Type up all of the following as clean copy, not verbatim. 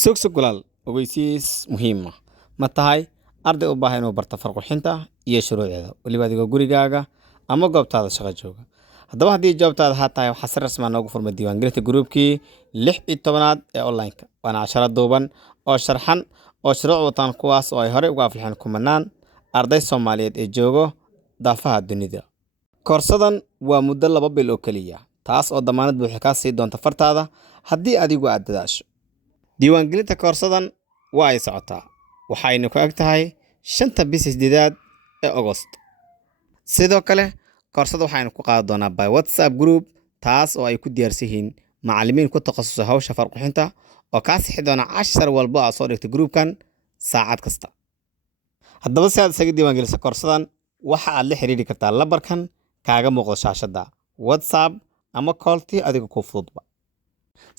Sugsug walaal ogeysiis muhiim ah ma tahay arday u baahan inuu barto farqixinta iyo shuruucdeeda waliba adigoo gurigaaga ama goobtaada shaqo jooga. Haddaba haddii jawaabtaada haa tahay waxaa si rasmi ah noogu furmay diiwaangelinta gruubkii 16aad ee online-ka waana casharo duuban oo sharxan oo shuruuc wataan kuwaas oo ay horey uga aflaxeen kumanaan arday Soomaaliyeed ee joogo daafaha dunida. Koorsadan waa muddo 2 bil oo kaliya taas oo damaanad buuxa ka sii doonta fartaada haddii adigu aad dadaasho. Diiwaangelinta koorsadan waa ay socotaa waxayna ku eg tahay 5 bisha 8 ee August. Sidoo kale koorsada waxaynu ku qaadan doonaa by WhatsApp group taas oo ay ku diyaarsan yihiin macallimiin ku takhasusay hawsha farqixinta oo ka sixi doona cashar walba oo soo dhigtay groupkan saacad kasta. Haddaba si aad isaga diiwaangeliso koorsadan waxa aad la xiriiri kartaa lambarkan kaaga muuqda shaashada WhatsApp ama calltii adiga ku fududba.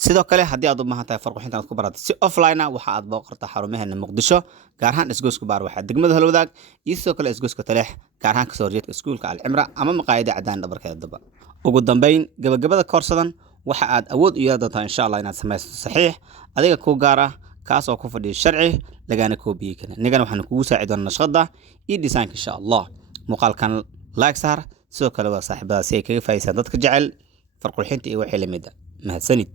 Sidoo kale haddii aad u baahan tahay farqixinta aad ku barato si offline ah waxa aad booqataa xarumaheena Muqdisho gaar ahaan isgoyska baar waxa degmada Halwadaag iyo sidoo kale isgoyska Taleex gaar ahaan ka soo horjeedka iskuulka Al-Cimra ama maqaayada cadaan dhabarkeeda daba. Ugu dambeyn gabagabada koorsadan waxa aad awood u yeelan doontaa insha Allah inaad samayso saxiix adiga ku gaar ah kaas oo ku fadhiyo sharci lagana koobiye kana nigana waxaan kugu saacido doonaa nashqada iyo design insha Allah muuqaalkan like sar sidoo kale waa saaxiibada si ay kaga faa'iideystaan dadka jecel farqixinta iyo wixii la mid ah mahadsanid.